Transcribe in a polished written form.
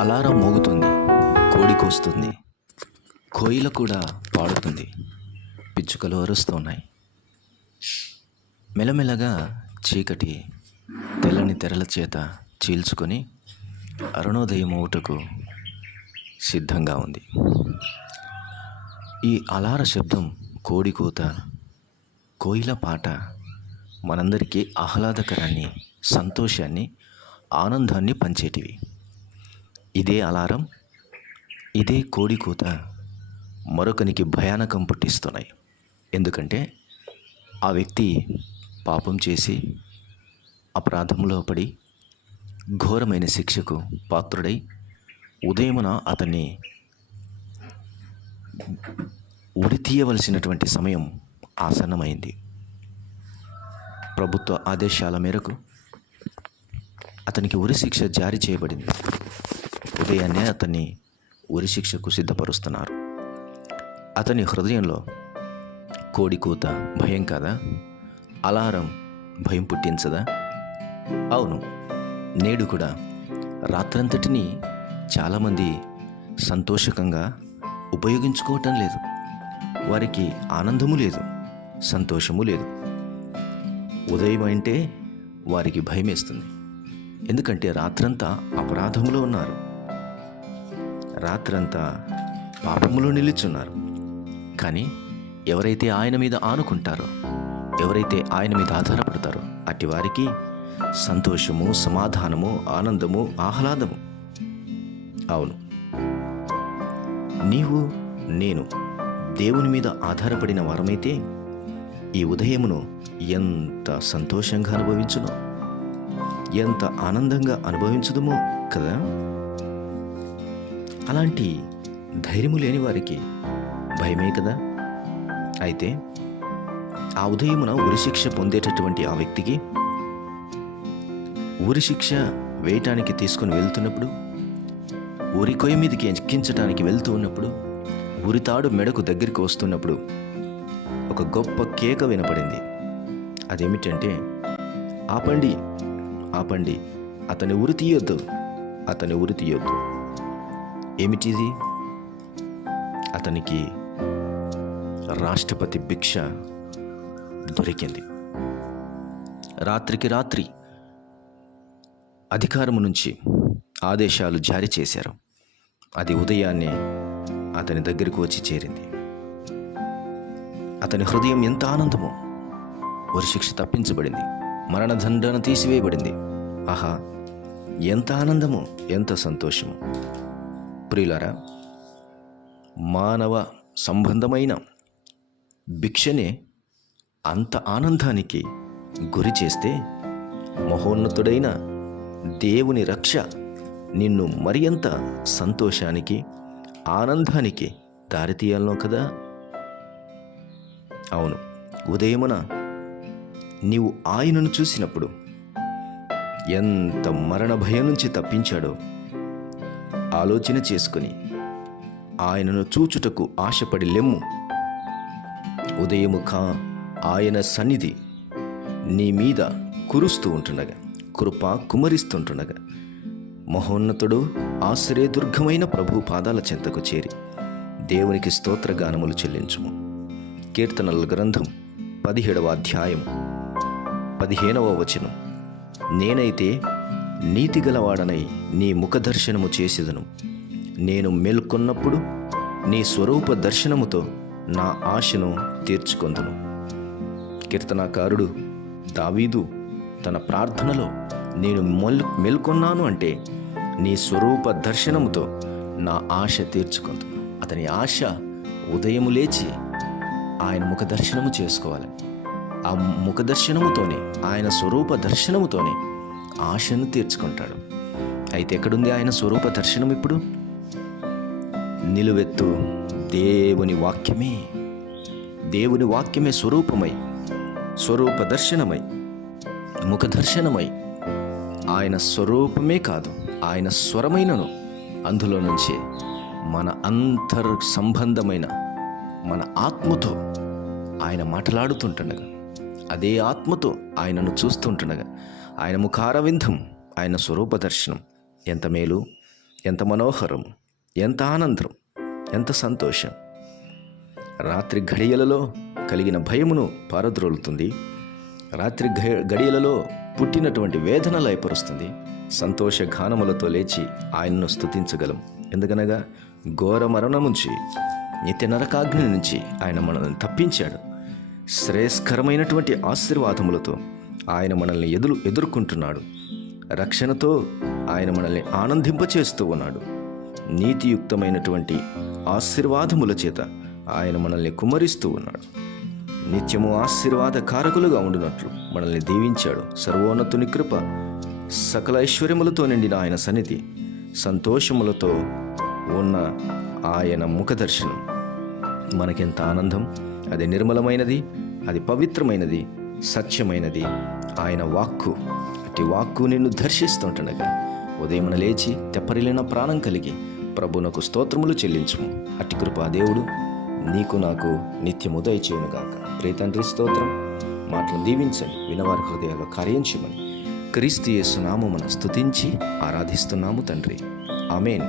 Alarm మోగుతుంది, కోడి కూస్తుంది, కోయిల కూడా పాడుతుంది, పిచ్చుకలు అరుస్తున్నాయి. మెల్లమెల్లగా చీకటి తెల్లని తెరల చేత చీల్చుకొని అరుణోదయం అవుటకు సిద్ధంగా ఉంది. ఈ అలార శబ్దం, కోడి కూత, కోయిల పాట మనందరికీ ఆహ్లాదకరాన్ని, సంతోషాన్ని, ఆనందాన్ని పంచేటివి. ఇదే అలారం, ఇదే కోడి కూత మరొకనికి భయానకం పుట్టిస్తున్నాయి. ఎందుకంటే ఆ వ్యక్తి పాపం చేసి అపరాధంలో పడి ఘోరమైన శిక్షకు పాత్రుడై ఉదయమున అతన్ని ఉరితీయవలసినటువంటి సమయం ఆసన్నమైంది. ప్రభుత్వ ఆదేశాల మేరకు అతనికి ఉరిశిక్ష జారీ చేయబడింది. ఉదయాన్నే అతన్ని ఉరిశిక్షకు సిద్ధపరుస్తున్నారు. అతని హృదయంలో కోడి కూత భయం కాదా? అలారం భయం పుట్టించదా? అవును, నేడు కూడా రాత్రంతటిని చాలామంది సంతోషకంగా ఉపయోగించుకోవటం లేదు. వారికి ఆనందము లేదు, సంతోషము లేదు. ఉదయం అంటే వారికి భయం వేస్తుంది. ఎందుకంటే రాత్రంతా అపరాధంలో ఉన్నారు, రాత్రంతా పాపములో నిలుచున్నారు. కానీ ఎవరైతే ఆయన మీద ఆనుకుంటారో, ఎవరైతే ఆయన మీద ఆధారపడతారో అట్టి వారికి సంతోషము, సమాధానము, ఆనందము, ఆహ్లాదము. అవును, నీవు నేను దేవుని మీద ఆధారపడిన వారమైతే ఈ ఉదయమును ఎంత సంతోషంగా అనుభవించునో, ఎంత ఆనందంగా అనుభవించుదుమో కదా. అలాంటి ధైర్యము లేని వారికి భయమే కదా. అయితే ఆ ఉదయమున ఉరిశిక్ష పొందేటటువంటి ఆ వ్యక్తికి ఉరిశిక్ష వేయటానికి తీసుకుని వెళ్తున్నప్పుడు, ఉరి కొయ్య మీదకి ఎక్కించడానికి వెళ్తూ ఉన్నప్పుడు, ఉరితాడు మెడకు దగ్గరికి వస్తున్నప్పుడు ఒక గొప్ప కేక వినపడింది. అదేమిటంటే, ఆపండి, ఆపండి, అతని ఉరి తీయొద్దు, అతని ఉరి తీయొద్దు. ఏమిటిది? అతనికి రాష్ట్రపతి భిక్ష దొరికింది. రాత్రికి రాత్రి అధికారము నుంచి ఆదేశాలు జారీ చేశారు. అది ఉదయాన్నే అతని దగ్గరకు వచ్చి చేరింది. అతని హృదయం ఎంత ఆనందమో! ఉరిశిక్ష తప్పించబడింది, మరణదండన తీసివేయబడింది. ఆహా, ఎంత ఆనందమో, ఎంత సంతోషము! ప్రియులారా, మానవ సంబంధమైన భిక్షనే అంత ఆనందానికి గురి చేస్తే, మహోన్నతుడైన దేవుని రక్ష నిన్ను మరింత సంతోషానికి, ఆనందానికి దారితీయాలనో కదా. అవును, ఉదయమున నీవు ఆయనను చూసినప్పుడు ఎంత మరణ భయం నుంచి తప్పించాడో ఆలోచన చేసుకుని ఆయనను చూచుటకు ఆశపడి లెమ్ము. ఉదయము ఆయన సన్నిధి నీ మీద కురుస్తూ ఉంటుండగా, కృప కుమరిస్తుంటుండగా, మహోన్నతుడు ఆశ్రయదుర్గమైన ప్రభు పాదాల చెంతకు చేరి దేవునికి స్తోత్రగానములు చెల్లించుము. కీర్తనల గ్రంథం 17వ అధ్యాయం 15వ వచనం. నేనైతే నీతిగలవాడనై నీ ముఖదర్శనము చేసేదను. నేను మేల్కొన్నప్పుడు నీ స్వరూప దర్శనముతో నా ఆశను తీర్చుకొందును. కీర్తనాకారుడు దావీదు తన ప్రార్థనలో నేను మేల్కొన్నాను అంటే నీ స్వరూప దర్శనముతో నా ఆశ తీర్చుకొందును. అతని ఆశ ఉదయము లేచి ఆయన ముఖ దర్శనము చేసుకోవాలి. ఆ ముఖ దర్శనముతోనే, ఆయన స్వరూప దర్శనముతోనే ఆశను తీర్చుకుంటాడు. అయితే ఎక్కడుంది ఆయన స్వరూప దర్శనం? ఇప్పుడు నిలువెత్తు దేవుని వాక్యమే, దేవుని వాక్యమే స్వరూపమై, స్వరూప దర్శనమై, ముఖ దర్శనమై, ఆయన స్వరూపమే కాదు, ఆయన స్వరమైనను అందులో నుంచే మన అంతర్ సంబంధమైన మన ఆత్మతో ఆయన మాట్లాడుతుంటుండగా, అదే ఆత్మతో ఆయనను చూస్తుంటుండగా, ఆయన ముఖారవిందం, ఆయన స్వరూప దర్శనం ఎంత మేలు, ఎంత మనోహరం, ఎంత ఆనందం, ఎంత సంతోషం. రాత్రి ఘడియలలో కలిగిన భయమును పారద్రోలుతుంది. రాత్రి గడియలలో పుట్టినటువంటి వేదన లయపరుస్తుంది. సంతోష గానములతో లేచి ఆయనను స్తుతించగలం. ఎందుకనగా ఘోర మరణముంచి నిత్య నరకాగ్ని నుంచి ఆయన మనల్ని తప్పించాడు. శ్రేయస్కరమైనటువంటి ఆశీర్వాదములతో ఆయన మనల్ని ఎదుర్కొంటున్నాడు. రక్షణతో ఆయన మనల్ని ఆనందింపచేస్తూ ఉన్నాడు. నీతియుక్తమైనటువంటి ఆశీర్వాదముల చేత ఆయన మనల్ని కుమ్మరిస్తూ ఉన్నాడు. నిత్యము ఆశీర్వాద కారకులుగా ఉండునట్లు మనల్ని దీవించాడు. సర్వోన్నతుని కృప, సకల ఐశ్వర్యములతో నిండిన ఆయన సన్నిధి, సంతోషములతో ఉన్న ఆయన ముఖదర్శనం మనకెంత ఆనందం. అది నిర్మలమైనది, అది పవిత్రమైనది, సత్యమైనది. ఆయన వాక్కు, అట్టి వాక్కు నిన్ను దర్శిస్తుంటుండగా ఉదయమున లేచి తెప్పరిల్లిన ప్రాణం కలిగి ప్రభునకు స్తోత్రములు చెల్లించుము. అట్టి కృపా దేవుడు నీకు నాకు నిత్యము దయచేయునుగాక. ప్రియ తండ్రి, స్తోత్రం. మాటలు దీవించండి, వినవారి హృదయాల్లో కార్యం చేయమని క్రీస్తు యేసు నామమున స్తుతించి ఆరాధిస్తున్నాము తండ్రి. ఆమేన్.